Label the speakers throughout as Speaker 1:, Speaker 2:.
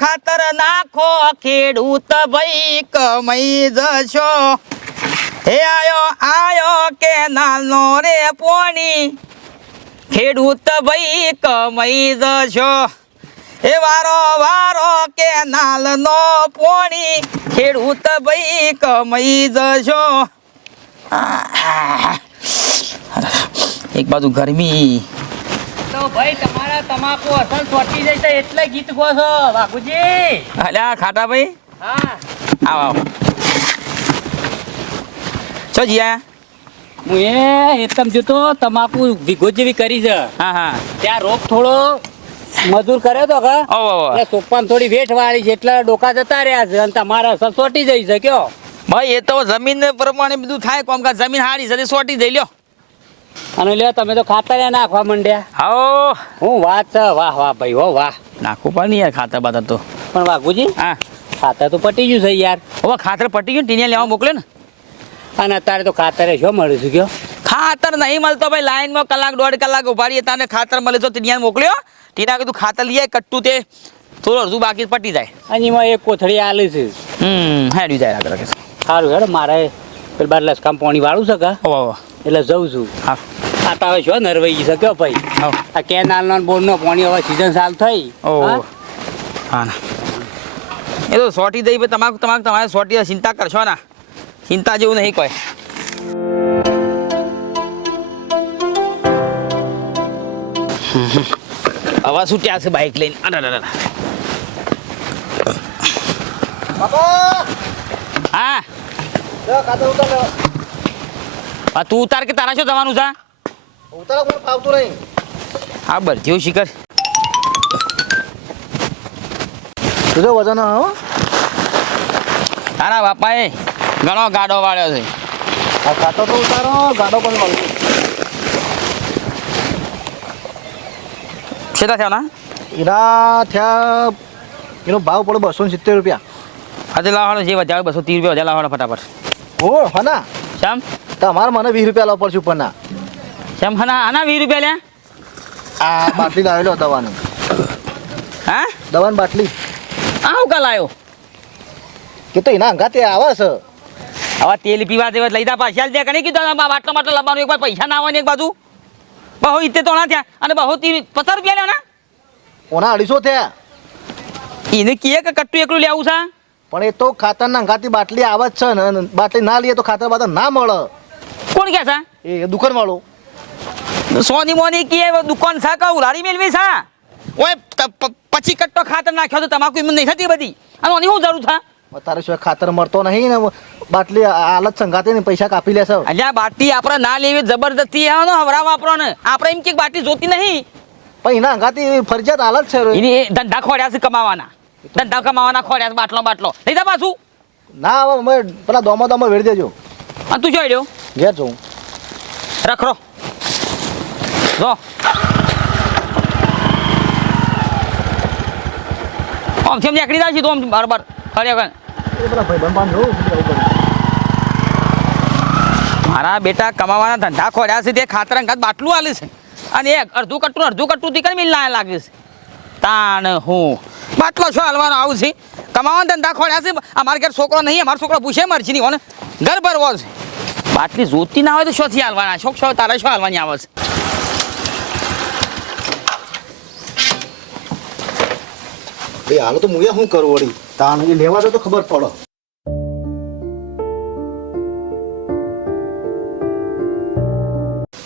Speaker 1: ખાતર નાખો, ખેડૂત ભાઈ કમાઈ જશો. હે આયો આયો કે નાનો રે પોણી. ખેડૂત ભાઈ કમાઈ જશો. એ વારો વારો કે નાલનો પોણી. ખેડૂત ભાઈ કમાઈ જશો. એક બાજુ ગરમી.
Speaker 2: તો ભાઈ તમારા તમાકુ અસલ ચોટી જાય છે એટલે ગીત ગો છો બાપુજી
Speaker 1: અલ્યા ખાટા ભાઈ?
Speaker 2: હા.
Speaker 1: આવો આવો. ચો જીયા.
Speaker 2: હું એ એકદમ જોતો તમાકુ વિગો જેવી કરી છે.
Speaker 1: હા હા.
Speaker 2: ત્યાં રોગ થોડો મજૂર કર્યો તો કે? સોપાન થોડી વેઠ વાળી છે એટલે ડોકા જતા રહ્યા છે અને તમારા અસર સોટી જઈ છે કયો?
Speaker 1: ભાઈ એ તો જમીન પ્રમાણે બધું થાય કોમકાજ જમીન હારી છે સોટી જઈ લ્યો.
Speaker 2: અને લ્યો તમે તો ખાતર નાખવા માંડ્યા.
Speaker 1: હાઓ
Speaker 2: હું વાત છે વાહ વાહ ભાઈ હો વાહ.
Speaker 1: નાખવું પણ નહીં યાર ખાતર બાતર તો.
Speaker 2: પણ વાઘુજી
Speaker 1: હા.
Speaker 2: ખાતર તો પટી ગયું છે યાર.
Speaker 1: હવે ખાતર પટી ગયું ટીનિયા લેવા મોકલે ને.
Speaker 2: અને અત્યારે તો ખાતરે શું મળ્યું છે કયો?
Speaker 1: ખાતર નહીં મળતો ભાઈ લાઈનમાં કલાક દોઢ કલાક ઊભા રહીએ તાને ખાતર મળે તો ટીનિયા મોકલ્યો. ટીના કીધું ખાતર લઈએ કટ્ટું તે થોડું અડધું બાકી પટી જાય.
Speaker 2: અને એમાં એક કોથળી આલે છે.
Speaker 1: હમ હેડ્યું જાય આગળ
Speaker 2: સારું હેડો મારે પેલા બાર લસકામ પાણી વાળું છે કે? એટલે જઉં છું.
Speaker 1: હા.
Speaker 2: ખાતા હવે શું નરવાઈ છે કયો ભાઈ? આ કેનાલ બોર નો પાણી હવે સીઝન સાલ થઈ.
Speaker 1: ઓ.
Speaker 2: હા?
Speaker 1: ના. એ તો સોટી દઈ ભાઈ તમારે તમારે તમારે સોટી ચિંતા કરશો ના. ચિંતા જેવું નહીં કોઈ. હવા છૂટ્યા છે બાઇક લઈને. અરે અરે, અરે. હા. આ તું ઉતાર કે તારા શું થવાનું છે?
Speaker 3: ફાવતું નહીં.
Speaker 1: હા બરધ્યું શિખર.
Speaker 3: તું તો વજન હો.
Speaker 1: તારા બાપાએ ઘણો ગાડો વાળ્યો છે.
Speaker 3: આ કાંટો તો ઉતારો ગાડો પણ મળશે
Speaker 1: કેટલા થયા ના
Speaker 3: ઈરા થયા એનો ભાવ પડે બસો ને સિત્તેર રૂપિયા.
Speaker 1: આજે લાવવાનો જે વધારે બસો ત્રીસ રૂપિયા વધારે લાવવાનો ફટાફટ.
Speaker 3: હો ના
Speaker 1: શ્યામ
Speaker 3: તમારે મને વીસ રૂપિયા લાવવા પડશે ઉપરના.
Speaker 1: કેમ હના આના વીસ રૂપિયા લે?
Speaker 3: આ બાટલી લાવેલો દવાનો.
Speaker 1: હા?
Speaker 3: દવાની બાટલી.
Speaker 1: આ હું કા લાયો?
Speaker 3: કે તો એના અંગાતે આવે છે.
Speaker 1: હવે તેલ પીવા દેવા લઈ દા પાછા દે કણી કીધું બાટલો બાટલો લાવવાનું? એક વાર પૈસા ના આવે ને એક બાજુ? બહુ ઇત્તે તો ના થયા. અને બહુ તી પચાસ રૂપિયા લેવાના
Speaker 3: ઓના અઢીસો થયા.
Speaker 1: એને કીએ કે કટ્ટું એકલું લેવું છે?
Speaker 3: પણ એ તો ખાતરના અંગાતી બાટલી આવે જ છે ને. બાટલી ના લઈએ તો ખાતર બાતર ના મળે.
Speaker 1: કોણ કે છે?
Speaker 3: એ દુકાન વાળો
Speaker 1: સોની મોની કે દુકાન છે કહું લારી મેલવી છે? ઓય પછી કટ્ટો ખાતર નાખ્યો તો તમાકુ એમ નહીં થતી બધી. અને ઓની શું જરૂર થા
Speaker 3: તારે શું ખાતર મળતો નહીં ને? બાટલી હાલત સંગાતે ને પૈસા કાપી લેશે
Speaker 1: અલ્યા બાટી આપણે ના લેવી જબરદસ્તી આવે ને હવરા વાપરો ને આપણે એમ કે બાટી જોતી નહીં.
Speaker 3: પણ એના અંગાતી ફરજિયાત હાલત છે
Speaker 1: એની ધંધા ખોડ્યા છે કમાવાના. ધંધા કમાવાના ખોડ્યા છે બાટલો બાટલો. લઈ જા પાછું?
Speaker 3: ના હવે પેલા દોમો દોમો વેડી દેજો.
Speaker 1: આ તું જોઈ લ્યો.
Speaker 3: ઘેર જઉં
Speaker 1: રખરો જો. આમ છે નીકળી જાય છે તો આમ બરાબર મારા બેટા કમાવાના ધંધા ખોડ્યા છે તે ખાતર અંગાત બાટલું આલે છે. અને એક અડધું કટ્ટું અડધું કટ્ટું તી કઈ મિલ લાગે છે? તાણ હું. બાટલો છો હાલવાનો આવું છે? કમાવાના ધંધા ખોડ્યા છે અમારા ઘેર છોકરો નહીં અમારો છોકરો પૂછે મરજી નહીં ઘર ભરવો છે. બાટલી જોતી ના હોય તો શોથી હાલવાના? શોખ શો તારે શું હાલવાની આવે છે?
Speaker 3: ભાઈ હાલો તો મુયા શું કરું વળી? તાણ એ લેવા દો તો ખબર પડે.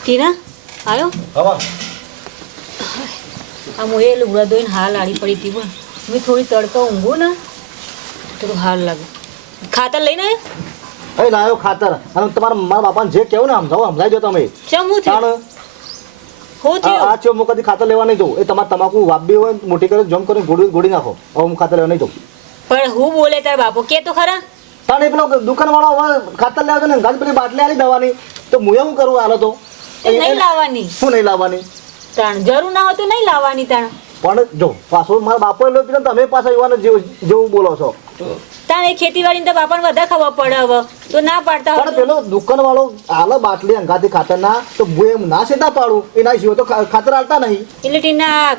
Speaker 4: ટીના આવ્યો
Speaker 3: હવા.
Speaker 4: આ મુએ લુગડા ધોઈને હાલ આડી પડી હતી પણ. મેં થોડી તડકા ઊંઘું ને થોડું હાલ લાગે. ખાતર લઈને આવ્યો?
Speaker 3: અહીં લાયો ખાતર. અને તમારા મારા બાપાને જે કહેવું ને સમજાવો સમજાઈ દો તમે.
Speaker 4: ચમ હું થયું? હું
Speaker 3: આ
Speaker 4: થયું?
Speaker 3: છે હું કદી ખાતર લેવા નહીં જઉં. એ તમારે તમાકુ વાપી હોય મોટી કરી જમ કરીને ગોળી ગોળી નાખો. હવે હું ખાતર લેવા નહીં જઉં.
Speaker 4: પણ હું બોલે તાર બાપો કે તો ખરા?
Speaker 3: પણ એ પેલો દુકાન વાળો હવે ખાતર લેવા ને ગાડી પેલી બાટલી આલી દવાની. તો હું એવું કરું હાલો તો.
Speaker 4: નહીં લાવવાની.
Speaker 3: શું નહીં લાવવાની?
Speaker 4: તાણ જરૂર ના હોય તો નહીં લાવવાની તાણ.
Speaker 3: પણ જો પાછો મારા બાપોએ લો પીધો તમે પાછા યુવાનો જેવું બોલો છો.
Speaker 4: તારે એ ખેતીવાડીને તો બાપાને વધારે ખબર પડે હવે. તો ના પાડતા
Speaker 3: પણ પેલો દુકાન વાળો હાલો બાટલી અંગાથી ખાતર ના તો હું એમ ના સીધા પાડું. એના સિવાય તો ખાતર આલતા નહીં.
Speaker 4: એટલે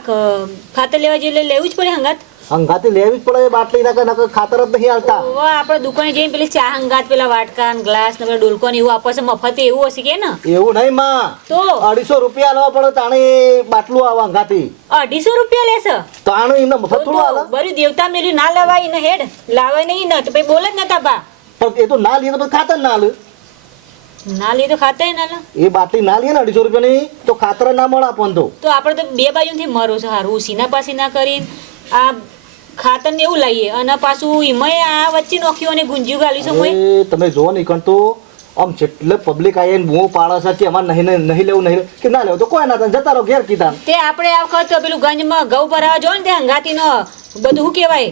Speaker 4: ખ- ખાતર લેવા જોઈએ લેવું જ પડે હંગાત?
Speaker 3: અંગાથી લેવી જ પડે બાટલી ના નકર ખાતર જ નહીં હાલતા.
Speaker 4: ઓવા આપણે દુકાને જઈને પેલી ચા હંગાત પેલા વાટકા ને ગ્લાસ ને ડોલકો ને એવું આપે છે મફતે એવું હશે કે ને?
Speaker 3: એવું નહીં માં.
Speaker 4: તો?
Speaker 3: અઢીસો રૂપિયા લેવા પડે તાણે બાટલું આવા અંગાથી
Speaker 4: અઢીસો રૂપિયા લેશે?
Speaker 3: તાણે એમને મફત થોડું આલે.
Speaker 4: બરી દેવતા મેલી ના લેવાય ને હેડ. લાવે નહીં ને તો પછી બોલે જ નતા બા.
Speaker 3: પણ એ તો ના લીધે તો પછી ખાતર ના લે
Speaker 4: ના લીધો ખાતે ના
Speaker 3: એ બાટલી ના લઈએ ને અઢીસો રૂપિયાની તો ખાતર ના મળે આપણને તો.
Speaker 4: તો આપણે તો બે બાજુથી મરો છે હારું સીના પાસે ના કરીને. આ ખાતર ને એવું લઈએ. અને પાછું એમાંય આ વચ્ચે નોખ્યું અને ગુંજ્યું ગાલ્યું છે
Speaker 3: તમે જો કારણ તો આમ જેટલે પબ્લિક આવીને બૂમો પાડે કે અમારે નહીં નહીં લેવું નહીં કે ના લેવું તો કોઈ ના જતા રહો ઘેર કીધા.
Speaker 4: તે આપણે આ વખત પેલું ગંજમાં ઘઉં ભરાવા જો ને તે હંગાતીનો બધું શું કહેવાય?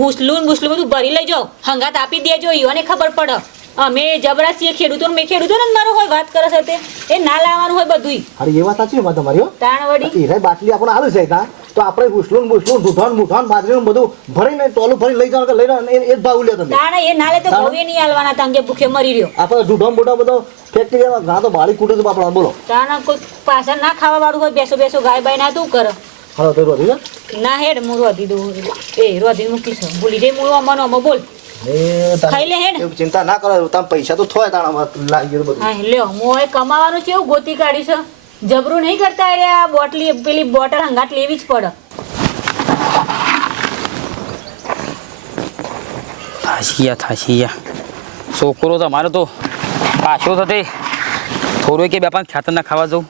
Speaker 4: હુસલું ને બુસલું બધું ભરી લઈ જાઓ. હંગાત આપી દેજો એને ખબર પડે. અમે જબરાસી ખેડૂતો મેં ખેડૂતો ને મારો હોય વાત કરે છે તે. એ ના લાવવાનું હોય બધું
Speaker 3: અરે એ વાત સાચી તમારી
Speaker 4: તાણ વળી.
Speaker 3: બાટલી આપણે આલે છે ત્યાં તો આપણે ભૂસલું ભૂસલું ઢૂંઢણ મૂઠાણ બાજરીનું બધું ભરીને ટોલું ભરી લઈ જવાનું લઈ જવાનું, એ જ ભાવ લ્યો તમે.
Speaker 4: ના એ ના લે તો ભવે નહીં હાલવાના તા અંગે ભૂખે મરી રહ્યો.
Speaker 3: આપણે દૂધણ બુઢા બધો ફેક્ટરી ઘા તો બાળી કૂટે તો આપણા બોલો.
Speaker 4: તાણ કોઈ પાછળ ના ખાવા વાળું હોય બેસો બેસો ગાય બાય ના તું કરે.
Speaker 3: હાલો તો રોધી ને
Speaker 4: ના હેડ હું રોધી દઉં. એ રોધી મૂકીશ. ભૂલી જઈ મૂળવા મનો અમો બોલ.
Speaker 3: એ તારે-
Speaker 4: લે હેડ.
Speaker 3: ચિંતા ના કરો તમે પૈસા તો થોય તાણા લાગી ગયું બધું.
Speaker 4: લ્યો હું કમાવાનું છે એવું ગોતી કાઢી છે. જબરું નહીં કરતા અરે આ બોટલી, પેલી બોટલ હંગાટ લેવી જ પડે.
Speaker 1: થાશિયા થાશિયા. છોકરો તમારો તો પાછો થતે. થોડું કે બે પાંચ ખાતર ના ખાવા જવું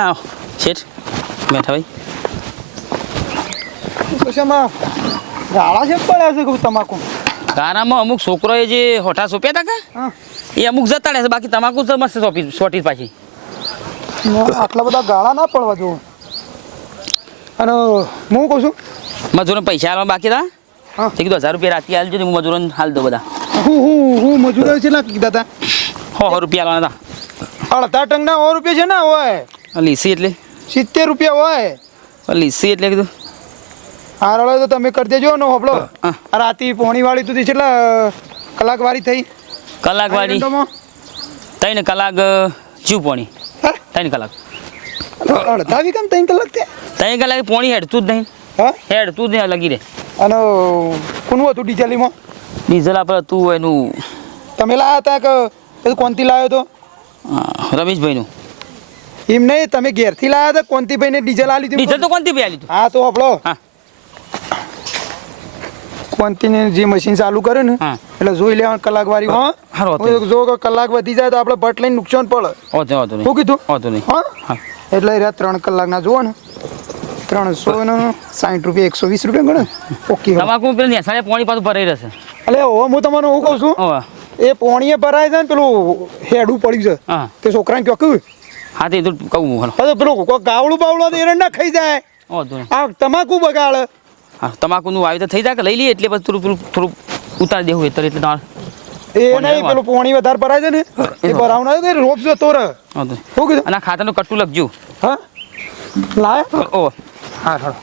Speaker 1: અલે શેઠ બેઠા ભાઈ
Speaker 5: કશામાં ગાળા છે પડ્યા છે કહું તમાકુ
Speaker 1: ગારામાં અમુક છોકરોએ જે હોઠા સોંપ્યા હતા કે એ અમુક જતા રહેશે બાકી તમાકુ તો મસ્ત સોંપી સોટી પાછી
Speaker 5: આટલા બધા ગાળા ના પડવા જોવે અને હું કહું છું
Speaker 1: મજૂરોને પૈસા આલવા બાકી હતા. તે કીધું હજાર રૂપિયા રાતે આલજો ને હું મજૂરોને હાલ દો બધા
Speaker 5: હું હું હું મજૂરો છે ના કીધા હતા
Speaker 1: સો રૂપિયા રૂપિયા આલવાના
Speaker 5: અડધા ટંગના સો રૂપિયા છે ને હોય
Speaker 1: હતા લીસી એટલે?
Speaker 5: સિત્તેર રૂપિયા હોય.
Speaker 1: લીસી એટલે કીધું?
Speaker 5: હા હવે તો તમે કરી દેજો નો હોપડો રાતી પોણી વાળી સુધી કેટલા કલાક વાળી થઈ.
Speaker 1: કલાક વાળી? ત્રણ કલાક જીવ પોણી? ત્રણ કલાક.
Speaker 5: અડધાવી કેમ ત્રણ કલાક તે
Speaker 1: ત્રણ કલાક પોણી હેડતું જ નહીં.
Speaker 5: હા?
Speaker 1: હેડતું જ નહીં લગી રે
Speaker 5: અને કોનું હતું ડીઝલીમાં?
Speaker 1: ડીઝલ આપણે તું એનું
Speaker 5: તમે લાયા હતા કે કોનથી લાવ્યો તો?
Speaker 1: રમેશભાઈનું.
Speaker 5: એમ નહીં તમે ઘેરથી લાયા હતા કોનતીભાઈને ડીઝલ આલી
Speaker 1: ડીઝલ
Speaker 5: દીધું
Speaker 1: તો કોણથી આ લીધું
Speaker 5: હા તો આપણો
Speaker 1: હા.
Speaker 5: કોનતીને જે મશીન ચાલુ કરે ને એટલે જોઈ લેવાનું કલાક વાળી હા. જો કલાક વધી જાય તો આપણે ભટ્ટ લઈને નુકસાન પડે. શું કીધું? હા? એટલે રહ્યા ત્રણ કલાકના જુઓ ને. ત્રણસો ને સાઠ રૂપિયા એકસો વીસ રૂપિયા ગણે. ઓકે.
Speaker 1: તમાકુ પેલું નેસાડે પોણી પાછું ભરાઈ રહેશે?
Speaker 5: એટલે હવે હું તમને હું કહું છું. એ પોણીએ ભરાય છે ને પેલું હેડું પડ્યું છે. તે છોકરાને કહો કહ્યું?
Speaker 1: હા તે તો કહું હું હાલો.
Speaker 5: પેલું કોઈ ગાવડું બાવડું એરણ ના ખાઈ જાય. આ તમાકુ બગાડ.
Speaker 1: હા તમાકુનું વાવેતર થઈ જાય કે લઈ લઈએ એટલે પછી થોડું થોડું ઉતારી દેવું એટલે તમારે
Speaker 5: એ નહીં પેલું પોણી વધારે ભરાય છે ને એ ભરાવના છે રોપ
Speaker 1: હોતું નહીં.
Speaker 5: શું કીધું?
Speaker 1: અને ખાતાનું કટ્ટું લખજો.
Speaker 5: હા? લાય.
Speaker 1: ઓ
Speaker 5: હા હા.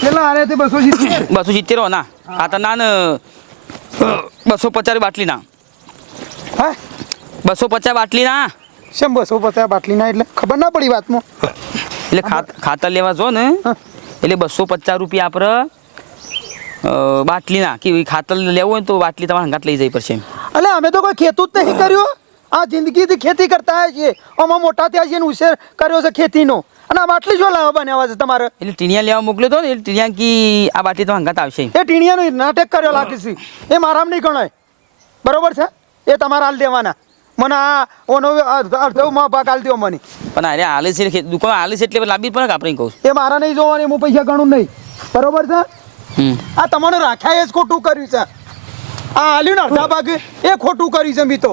Speaker 5: કેટલા આરે તે બસો સિત્તેર.
Speaker 1: બસો સિત્તેર હો ના. ખાતરના ને બસો પચાસ બાટલી ના.
Speaker 5: હા?
Speaker 1: બસો પચાસ બાટલી ના.
Speaker 5: શેમ બસો પચાસ બાટલીના એટલે? ખબર ના પડી વાતમાં.
Speaker 1: એટલે ખાત- ખાતર લેવા જો ને એટલે બસો પચાસ રૂપિયા આપણે બાટલીના કે ખાતર લેવું હોય તો બાટલી તમારે હંગાત લઈ જઈ પડશે
Speaker 5: એટલે અમે તો કોઈ ખેતું જ નહીં કર્યું. આ જિંદગીથી ખેતી કરતા છીએ. આમાં મોટા થયા છીએ ઉછેર કર્યો છે ખેતીનો. અને આ બાટલી જો લાવવા બનાવવા છે તમારે?
Speaker 1: એટલે ટીણિયા લેવા મોકલ્યો હતો ને એટલે ટીણિયા કી આ બાટલી તો હંગાત આવશે
Speaker 5: એ ટીણિયાનો નાટક કર્યો લાગે છે. એ મારામ નહીં ગણાય. બરોબર છે? એ તમારે હાલ દેવાના. મને આ ઓનો અડધો માં ભાગ હાલ દો મને.
Speaker 1: પણ અરે હાલે છે દુકાન હાલે છે એટલે લાંબી પણ આપણે કહું
Speaker 5: એ મારા નહીં જોવાની હું પૈસા ગણું નહીં. બરોબર છે? આ તમારે રાખ્યા એ જ ખોટું કર્યું છે. આ હાલ્યું ને અડધા ભાગ એ ખોટું કર્યું છે મી તો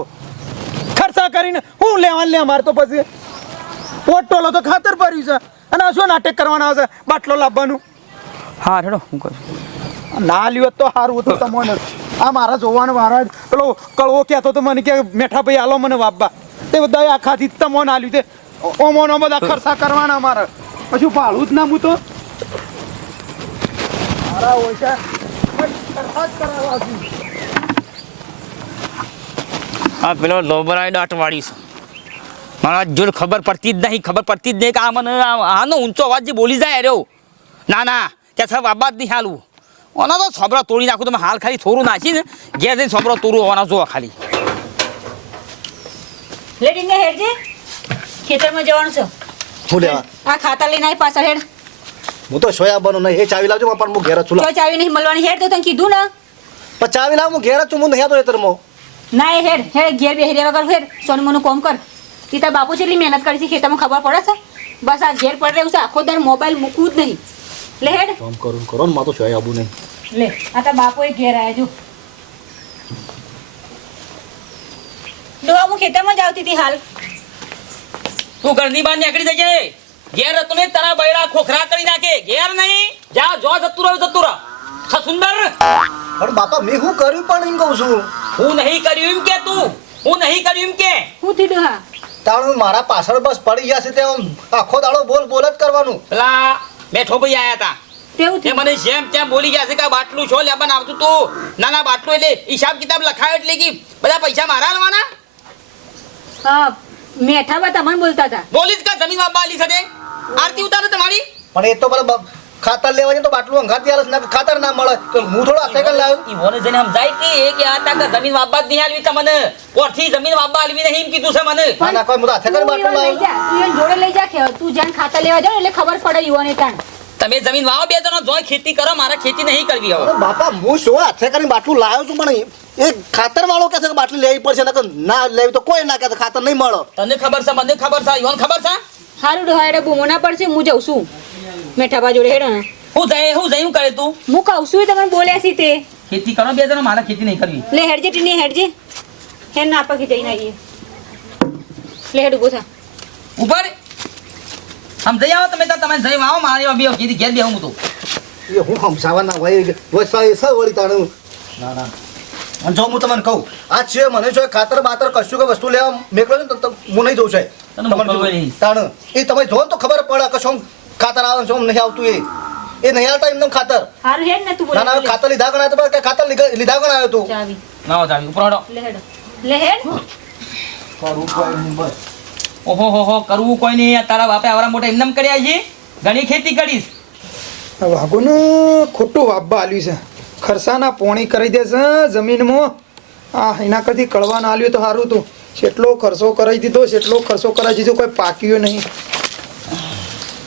Speaker 5: ખર્ચા કરીને હું લેવા લે મારે તો પછી. પોટોલો તો ખાતર ભર્યું છે. અને આ શું નાટક કરવાના આવશે બાટલો લાવવાનું.
Speaker 1: હા રેડો હું કરું.
Speaker 5: ના લ્યો, તો સારું હતું તમને. આ મારા જોવાનો મારા પેલો કળવો કહેતો તો મને કે, મેઠા ભાઈ આલો મને વાપવા. તે બધા આખાથી તમો ના લ્યું. તે ઓમો નો બધા ખર્ચા કરવાના મારે પછી ભાડું જ ના હું તો. મારા ઓછા.
Speaker 1: આ પેલો લોબરાય દાટ વાળી છે. મારા જો ખબર પડતી જ નહીં, ખબર પડતી જ નહીં કે આ મને આનો ઊંચો અવાજ જે બોલી જાય રહ્યો. ના ના, ત્યાં સાહેબ આબાદ નહીં હાલવું ઓના તો સોબરા તોડી નાખું તમે હાલ ખાલી થોડું નાખીને ઘેર જઈને સોબરો તોડું હોવાના જોવા ખાલી
Speaker 4: લેડીને ટીંગા ખેતરમાં જવાનું છે
Speaker 3: હું લેવા
Speaker 4: આ ખાતા લઈને આવી પાછળ હેડ
Speaker 3: હું તો સોયાબનો નહીં એ ચાવી લાવજો પણ હું ઘેર છું
Speaker 4: ચાવી નહીં મળવાની હેડ તો તને કીધું ને
Speaker 3: પણ ચાવી લાવ હું ઘેર છું હું નહીં આવતો એતરમાં
Speaker 4: ના એ હેડ હેડ ઘેર બે હેર્યા વગર હેડ સોનું મનું કોમ કર તીતા બાપુ બાપુ જેટલી મહેનત કરી છે ખેતરમાં ખબર પડે છે બસ આ ઘેર પડે રહ્યું છે આખો દર મોબાઈલ મૂકવું જ નહીં લે હેડ.
Speaker 3: કામ કરું કરો. ને માં તો સોય આવું નહીં.
Speaker 4: લે આ તાર બાપો એ ઘેર આયા જો. ડોહા હું ખેતરમાં જ આવતી હતી હાલ.
Speaker 1: તું ઘરની બહાર નીકળી જજે. ઘેર હતો ને તારા બૈરા ખોખરા કરી નાખે. ઘેર નહીં. જા જો જતું રહ્યો જતું રહ. છ સુંદર.
Speaker 3: પણ બાપા મેં હું કર્યું પણ એમ કહું છું?
Speaker 1: હું નહીં કર્યું એમ કે તું? હું નહીં કર્યું એમ કે?
Speaker 4: હું થી ડોહા
Speaker 3: તાણું મારા પાછળ બસ પડી ગયા છે ત્યાં આખો દાડો બોલ બોલ જ કરવાનું.
Speaker 1: પેલા બેઠો ભાઈ આયા હતા
Speaker 4: તેવું
Speaker 1: તે મને જેમ તેમ બોલી ગયા છે કે બાટલું છો લેબન આવતું તું. ના ના બાટલું એટલે હિસાબ કિતાબ લખાયો એટલે કે બધા પૈસા મારા લેવાના
Speaker 4: હા મેઠાબા તમને બોલતા હતા
Speaker 1: બોલી જ કા જમીનમાં બાલી સાથે? આરતી ઉતારે તમારી.
Speaker 3: પણ એ તો બરાબર ખાતર લેવા જાય તો બાટલું અંગાતી આલસ ના ખાતર ના મળે તો હું થોડો હાથે કરી લાવ્યો.
Speaker 1: ઈ વોને જઈને સમજાય કે એ કે આ તાકા જમીન વાબા જ નહીં આલવી તમને કોઠી જમીન વાબા આલવી નહીં એમ કીધું છે મને.
Speaker 3: ના ના કોઈ હું તો હાથે બાટલું લાવ્યો.
Speaker 4: તું એને જોડે લઈ જા કે તું જ્યાં ખાતર લેવા જાવ એટલે ખબર પડે ઈવોને તાણ.
Speaker 1: તમે જમીન વાવો બે જણો જોઈ ખેતી કરો મારે ખેતી નહીં કરવી હવે.
Speaker 3: બાપા હું શું હાથે કરીને બાટલું લાવ્યો છું પણ એ ખાતર વાળો કહે છે કે બાટલી લેવી પડશે ના લેવી તો કોઈ ના કહે ખાતર નહીં મળે.
Speaker 1: તને ખબર છે મને ખબર છે ઈવોને ખબર છે?
Speaker 4: હારું ડોહા એટલે બૂમો ના પડશે હું જઉં છું. મેઠાબા જોડે હેડો ને.
Speaker 1: હું જઈ હું જઈ હું કરે તું?
Speaker 4: હું કહું છું તમે બોલ્યા છે તે.
Speaker 1: ખેતી કરો બે જણો મારા ખેતી નહીં કરવી.
Speaker 4: લે હેડજે ટીની હેડજે. હે ના પાકી જઈ જઈને આવીએ. લે હેડ ઊભો થા.
Speaker 1: ઉપર જઈ આવો તમે તમે જઈ આવો મારી બે કીધી ઘેર બે હું તો.
Speaker 3: એ હું સમજાવવાના હોય વસાય છે વળી તાણું ના ના. અને જો હું તમને કહું આ છે મને જો ખાતર બાતર કશું કે વસ્તુ લેવા મેકલો ને તો હું નહીં જઉં છે
Speaker 1: તમને
Speaker 3: તાણ. એ તમે જો તો ખબર પડે કે શું ખાતર આવે શું નહીં આવતું એ. એ નહીં આવતા એમને ખાતર.
Speaker 4: હારું હેડ ને તું
Speaker 3: ના ના ખાતર લીધા ગણાય તો કે ખાતર લીધા ગણા આવ્યો તું
Speaker 1: ના જાવી ઉપર હડો.
Speaker 4: લે હેડ. લે હેડ.
Speaker 1: ઓહો હો હો કરવું કોઈ નહીં. આ તારા બાપે આવરા મોટા એમને કર્યા છે. ઘણી ખેતી કરીશ.
Speaker 5: વાઘોને ખોટું વાબા આલ્યું છે. ખર્ચાના પોણી કરી દેશે જમીનમાં. આ એના કરતી કળવા ના આલ્યું તો સારું હતું જેટલો ખર્ચો કરાવી દીધો જેટલો ખર્ચો કરાવી દીધો કોઈ પાક્યો નહીં.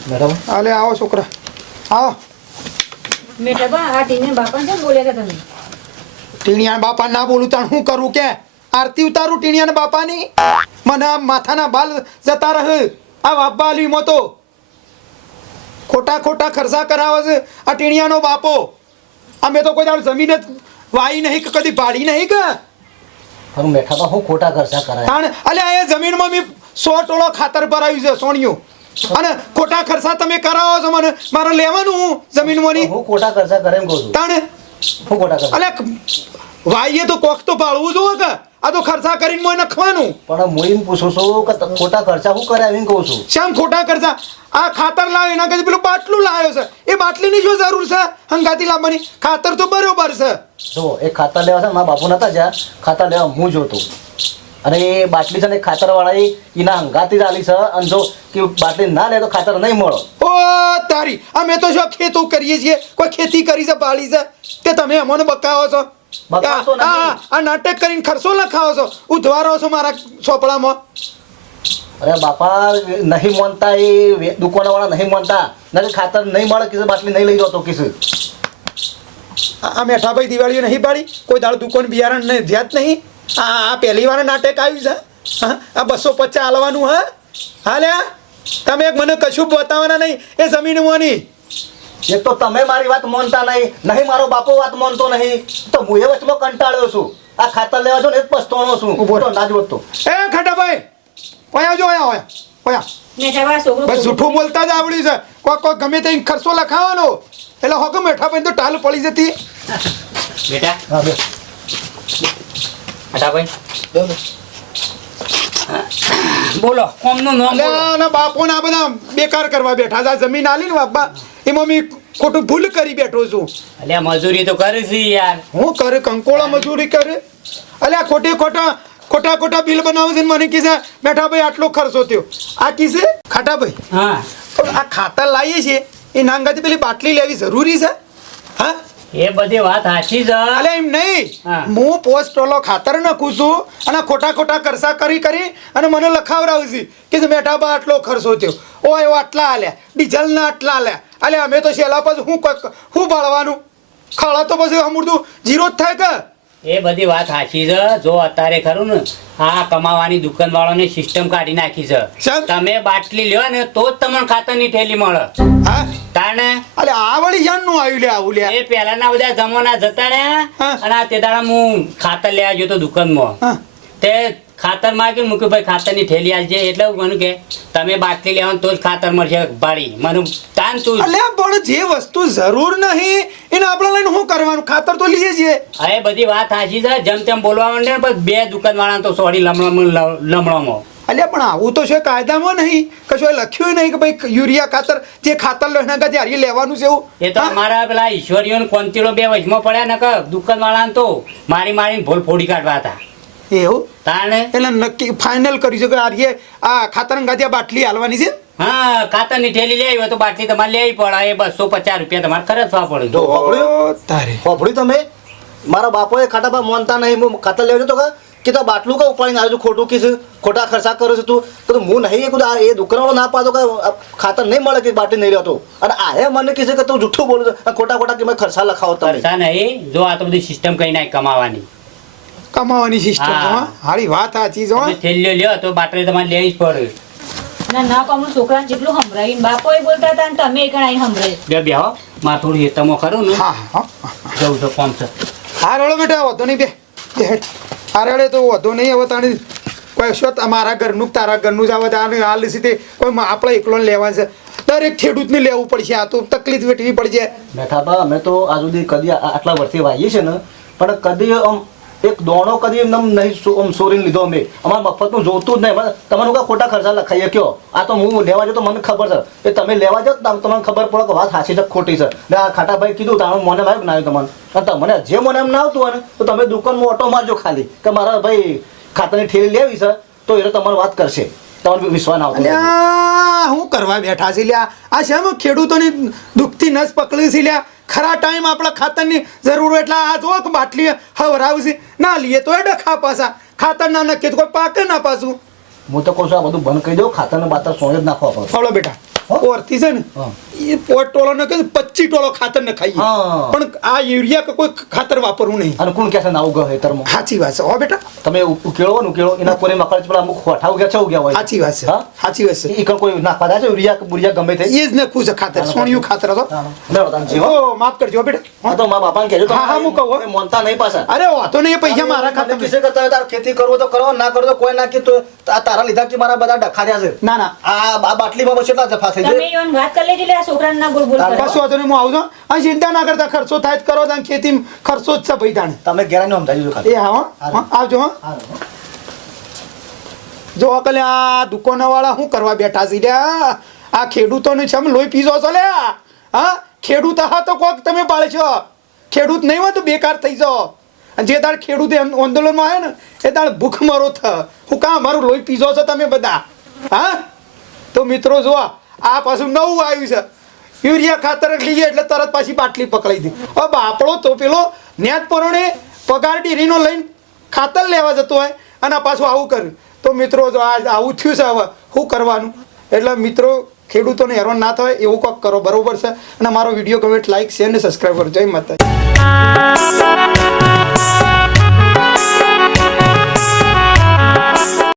Speaker 3: બરાબર.
Speaker 5: હાલે આવો છોકરા. આવો. ટીણિયા બાપા ના બોલું તાણ શું કરું કે? આરતી ઉતારું ટીણિયા બાપાની? મને આ માથાના બાલ જતા રહે. આ વાપા આલ્યું તો. ખોટા ખોટા ખર્ચા કરાવે છે આ ટીણિયાનો બાપો. અમે તો કોઈ દાડો જમીન જ વાઈ નહીં કે કદી ભાડી નહીં કે.
Speaker 3: પણ મેઠામાં હું ખોટા ખર્ચા કરાય.
Speaker 5: કારણ અલે આ જમીનમાં મેં સો ટોળો ખાતર ભરાયું છે સોણિયું. અને ખોટા ખર્ચા તમે કરાવો છો મને મારે લેવાનું હું જમીનમાંની.
Speaker 3: હું ખોટા ખર્ચા કરે એમ કહું છું.
Speaker 5: તાણે
Speaker 3: હું ખોટા ખર્ચા.
Speaker 5: અલે વાઈએ તો કોક તો પાળવું જોઈએ કે. આ તો ખર્ચા કરીને મોય નખવાનું.
Speaker 3: પણ હું એમ પૂછું છું કે ખોટા ખર્ચા હું કરે એમ કહું છું?
Speaker 5: શ્યામ ખોટા ખર્ચા? આ ખાતર લાવ એના કરતા પેલું બાટલું લાવ્યો છે. એ બાટલીની શું જરૂર છે? હંગાતી લાવવાની. ખાતર તો બરોબર છે.
Speaker 3: જો એ ખાતર લેવા છે મારા બાપુ નતા જ્યાં. ખાતર લેવા હું જોતો અને એ બાટલી છે ને ખાતર વાળા એના હંગાતી ચાલી છે. અને જો કે બાટલી ના લે તો ખાતર નહીં મળે.
Speaker 5: ઓ તારી અમે તો જો ખેતું કરીએ છીએ. કોઈ ખેતી કરી છે પાળી છે. તે તમે અમને બકાવો છો. આ-
Speaker 3: નથી.
Speaker 5: નાટક કરીને ખર્ચો લખાવો છો. ઉધવારો છો મારા ચોપડામાં.
Speaker 3: અરે બાપા નહીં માનતા એ દુકાનવાળા નહીં માનતા. ના ખાતર નહીં મળે કિસે બાટલી નહીં લઈ જતો કિસે
Speaker 5: આ મેઠાભાઈ દિવાળીઓ નહીં પાડી? કોઈ દાળ દુકાન બિયારણ ને જ્યાત નહીં. આ આ પહેલી વાર નાટક આવ્યું છે. આ બસો પચાસ હાલવાનું હા? હાલ્યા? તમે એક મને કશું બતાવવાના નહીં. એ જમીનમાંની
Speaker 3: એક તો તમે મારી વાત માનતા નહીં નહીં મારો બાપો વાત માનતો નહીં. તો હું એ વચમાં કંટાળ્યો છું. આ ખાતર લેવા છો ને એ જ પસ્તાણો છું. તો ના જ વધતો
Speaker 5: એ ખટાભાઈ ઓયા જો ઓયા ઓયા ઓયા. બસ જૂઠું બોલતા જ આવડ્યું છે. કોઈ કોઈ ગમે તે ખર્ચો લખાવાનો એટલે મેઠા ભાઈ તો ટાલ પડી જતી.
Speaker 1: બેટા.
Speaker 3: હા બે.
Speaker 1: ભાઈ.
Speaker 2: બોલો કોમનું નામ બોલો.
Speaker 5: આના બાપોને આ બધા બેકાર કરવા બેઠા છે. જમીન આલી ને બાપા. એમાં મેં ખોટું ભૂલ કરી બેઠો છું.
Speaker 2: અલ્યા મજૂરી તો કરે છે યાર.
Speaker 5: હું કરે? કંકોળા મજૂરી કરે? અલ્યા ખોટે ખોટા ખોટા ખોટા બિલ બનાવે છે મને કીધે બેઠા ભાઈ આટલો ખર્ચો થયો. આ કીધે ખાટા ભાઈ.
Speaker 2: હા.
Speaker 5: પણ આ ખાતર લાવીએ છીએ. એ નાંગાથી પેલી બાટલી લેવી જરૂરી છે? હા?
Speaker 2: એ બધી વાત સાચી છે
Speaker 5: અલે એમ નહીં.
Speaker 2: હું.
Speaker 5: પોસ્ટ ઓલો ખાતર નાખું છું અને ખોટા ખોટા કરસા કરી કરી અને મને લખાવરાવું છું કે જે મેઠાબા આટલો ખર્ચો થયો. ઓ એવો આટલા આલ્યા. ડીઝલના આટલા આલ્યા. અલે અમે તો શેલા પછી હું હું બાળવાનું? ખાડા તો પછી અમૃતું જીરો જ થાય કે?
Speaker 2: એ બધી વાત સાચી છે જો અત્યારે ખરું ને આ કમાવાની દુકાન વાળાને સિસ્ટમ કાઢી નાખી છે? તમે બાટલી લ્યો ને તો જ તમને ખાતરની થેલી મળે. તાણે?
Speaker 5: અલે આ વળી જાનનું આવ્યું લે આવું લે.
Speaker 2: એ પહેલાના બધા જમાના જતા રહ્યા અને આ તે દાડા હું ખાતર લેવા ગયો તો દુકાનમાં. તે ખાતર માગ્યું મૂક્યું ભાઈ ખાતરની થેલી આલજે. એટલે હું મને કે તમે બાટલી લેવાનું તો જ ખાતર મળશે ભાડી. મને તાન તું.
Speaker 5: અલે પણ જે વસ્તુ જરૂર નહીં એને આપણે લઈને શું કરવાનું? ખાતર તો લઈએ છીએ.
Speaker 2: હવે બધી વાત સાચી છે. જેમ તેમ બોલવા માંડે પણ બે દુકાન વાળા તો સોડી લમણામાં લમણામાં.
Speaker 5: અલ્યા પણ આવું તો છે કાયદામાં નહીં. કશું લખ્યું નહીં કે ભાઈ યુરિયા ખાતર જે ખાતર લો એના કરતા લેવાનું છે એવું?
Speaker 2: એ તો અમારા પેલા ઈશ્વરીઓ કોંતીડો બે વચમાં પડ્યા ને કે દુકાન વાળા તો મારી મારીને ભૂલ ફોડી કાઢવા હતા.
Speaker 5: એવું?
Speaker 2: તાણે?
Speaker 5: એટલે નક્કી ફાઇનલ કર્યું છે કે આર્ય આ ખાતર ગાંધિયા બાટલી હાલવાની છે?
Speaker 2: હા ખાતરની થેલી લેવી હોય તો બાટલી તમારે લેવી પડે. એ બસો પચાસ રૂપિયા તમારે ખર્ચવા પડે
Speaker 5: તો તારે.
Speaker 3: હોભળ્યું તમે? મારા બાપોએ ખાટાબા માનતા નહીં. હું ખાતર લેવા તો કે કે તો બાટલું કે ઉપાડીને આવ્યો છું ખોટું કીધું ખોટા ખર્ચા કરો છો તું. તો હું નહીં કીધું આ એ દુકાનવાળો ના પાડો કે ખાતર નહીં મળે કે બાટલી નહીં લેતો. અને આ મને કીધું કે તું જુઠ્ઠું બોલું છું. ખોટા ખોટા ખોટા મેં ખર્ચા લખાવો તમે.
Speaker 2: ખર્ચા નહીં જો આ તો બધી સિસ્ટમ કઈ નાય કમાવાની.
Speaker 5: કમાવાની સિસ્ટમ
Speaker 2: હા.
Speaker 5: હારી વાત આ ચીજ હો.
Speaker 2: થેલ્યો લ્યો તો બાટલી તમારે લેવી જ પડે.
Speaker 4: ના ના કમનું છોકરા જેટલું સંભળાયું બાપો એ બોલતા હતા ને તમે એક આઈને સંભળાય.
Speaker 2: બે બે હો. મારે થોડું તમો ખરું ને.
Speaker 5: હા હા
Speaker 2: જવું તો કોમ છે.
Speaker 5: હા રોડો બેટા વધો નહીં બે બે હેઠ. તો વધો નહીં હવે તાણી કોઈ શું તમારા ઘરનું તારા ઘરનું જ આવે તારે હાલ સીધે કોઈ આપણે એકલો લેવા છે દરેક ખેડૂતને લેવું પડશે, આ તો તકલીફ વેઠવી પડશે
Speaker 3: મેઠાબા અમે તો આ સુધી કદી આ- આટલા વર્ષથી વાઈએ છે ને, પણ કદી આમ એક દોણો કદી એમ નહીં આમ સોરીને લીધો અમે. અમારે મફતનું જોતું જ નહીં. તમારું કાંઈ ખોટા ખર્ચા લખાઈએ કયો? આ તો હું લેવા જાઉં તો મને ખબર છે. એ તમે લેવા જાઓ તો તમને ખબર પડે કે વાત સાચી છે ખોટી છે. ને આ ખાટાભાઈ કીધું તો મને ભાઈ ના આવ્યું તમને તમને જે મને એમ ના આવતું હોય ને, તો તમે દુકાનમાં ઓટો મારજો ખાલી. કે મારા ભાઈ ખાતાની ઠેલી લેવી છે, તો એ તમારી વાત કરશે. તમને વિશ્વાસ આવતો.
Speaker 5: હું કરવા બેઠા છે લ્યા. આ શેમ ખેડૂતોની દુઃખથી નસ પકડી છે લ્યા? ખરા ટાઈમ આપણા ખાતરની જરૂર એટલે આ જો બાટલી હવરાવશે ના લઈએ તો એ ડખા પાછા. ખાતર ના નાખીએ તો કોઈ પાકે ના પાછું.
Speaker 3: હું તો કહું છું આ બધું બંધ કરી દો ખાતર ને બાતર સોય જ નાખવા પડે.
Speaker 5: બેટા? ઓરથી છે ને.
Speaker 3: હા.
Speaker 5: એ પોટ ટોલો ને કહે પચીસ ટોલો ખાતર ને ખાઈએ. પણ આ યુરિયા કે કોઈ ખાતર વાપરવું નહીં.
Speaker 3: અને કોણ કહેશે ના ઉગો હેતરમાં
Speaker 5: સાચી વાત છે. હો બેટા.
Speaker 3: તમે ઉકેળો ને ઉકેળો એના કોરે મકર પેલા અમુક ખોઠા ઉગ્યા છે ઉગ્યા હોય.
Speaker 5: સાચી વાત છે. સાચી વાત છે.
Speaker 3: એ કણ કોઈ નાખવા જાય છે યુરિયા કે બુરિયા ગમે તે?
Speaker 5: એ જ ને ખુશ ખાતર સોણિયું ખાતર હતો.
Speaker 3: લેવડો તાન જીવો.
Speaker 5: ઓ માફ કરજો બેટા.
Speaker 3: હા તો મારા બાપાને કહેજો
Speaker 5: હા, હા, હું કહું, હો.
Speaker 3: મનતા નહીં પાછા.
Speaker 5: અરે વાતો નહીં પૈસા મારા
Speaker 3: ખાતર
Speaker 5: ખાતે
Speaker 3: કિસે કરતા તાર ખેતી કરવો તો કરો ના કરો તો કોઈ ના કે તો તારા લીધા કે મારા બધા ડખા થયા છે.
Speaker 5: ના ના.
Speaker 3: આ બાટલી બાબો એટલા જફા થઈ
Speaker 4: તમે
Speaker 3: જાય.
Speaker 4: ઈવન વાત કરી લેજો આ છોકરાને ના બોલ બોલ
Speaker 5: કશું વાંધો નહીં હું આવું છું. અને ચિંતા ના કરતા ખર્ચો થાય જ કરો તાણ ખેતી ખર્ચો જ છે ભાઈ તાણે
Speaker 3: તમે ઘેરા નો સમજાવી
Speaker 5: એ હા હા. આવજો હા.
Speaker 3: હા,
Speaker 5: જો અકલે આ દુકાનવાળા શું કરવા બેઠા છે? લ્યા આ ખેડૂતોને છે લોહી પીસો છો લ્યા હા? ખેડૂત હા તો કોક તમે પાળશો. ખેડૂત નહીં હોય તો બેકાર થઈ જાઓ. જે તાર ખેડૂત આંદોલનમાં આવે ને એ તાર ભૂખ મરો થ. હું કાં અમારું લોહી પીસો છો તમે બધા? હા? તો મિત્રો જો આ પાછું નવું આવ્યું છે. યુરિયા ખાતર લઈએ એટલે તરત પાછી બાટલી પકડાઈ દી. હવે બાપડો તો પેલો ન્યાત પરોણે પગાર ડીરીનો લઈને ખાતર લેવા જતો હોય અને પાછું આવું કર્યું. તો મિત્રો, જો આ આવું થયું છે હવે, શું કરવાનું? એટલે મિત્રો, ખેડૂતોને હેરાન ના થાય, એવું કોક કરો, બરોબર છે? અને મારો વીડિયો ગમે લાઈક શેર ને સબસ્ક્રાઈબ કરો. જય માતા